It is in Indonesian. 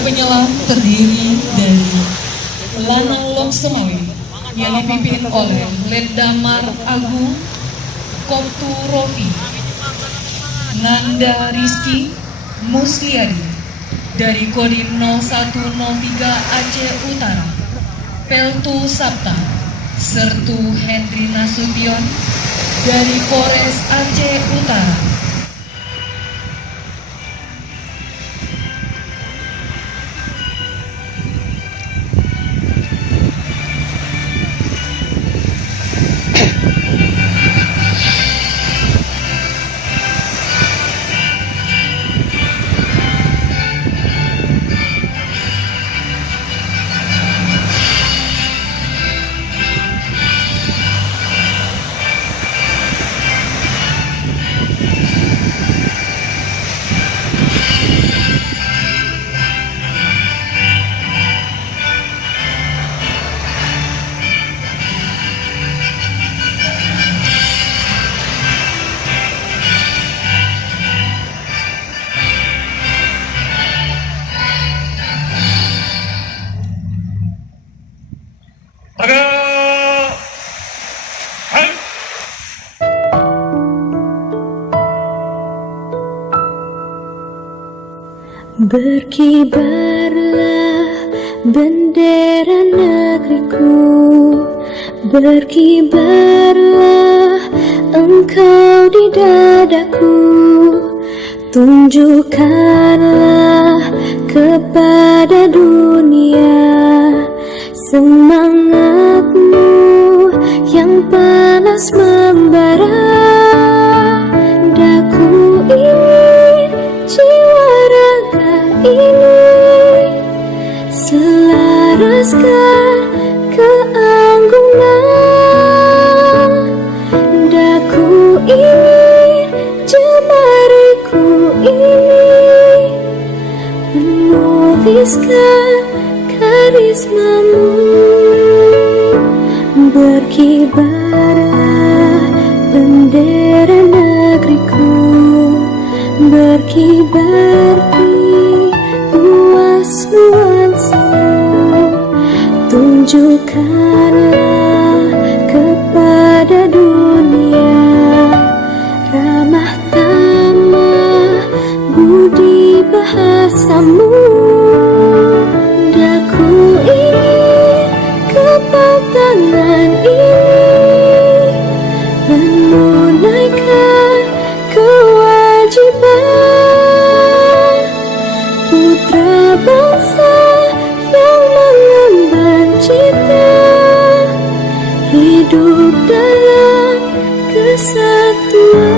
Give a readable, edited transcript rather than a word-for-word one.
penyelam terdiri dari Lanang Long Semawi yang dipimpin oleh Letdamar Agung Koptu Rofi, Nanda Rizky Musliadi dari Kodim 0103 Aceh Utara, Peltu Sabta Sertu Hendri Nasution dari Polres Aceh Utara. Berkibarlah bendera negeriku, berkibarlah engkau di dadaku, tunjukkanlah kepada dunia semangatmu yang panas membara. Daku ingin jiwa raga ini selaraskan keanggunan. Daku ingin jemariku ini menuliskan karismamu. Berkibarlah bendera negeriku, berkibar di luas nuansamu, tunjukkanlah kepada dunia ramah tamah budi bahasamu. Daku ingin kepatangan ini menunaikan kewajiban putra bangsa yang mengemban cita hidup dalam kesatuan.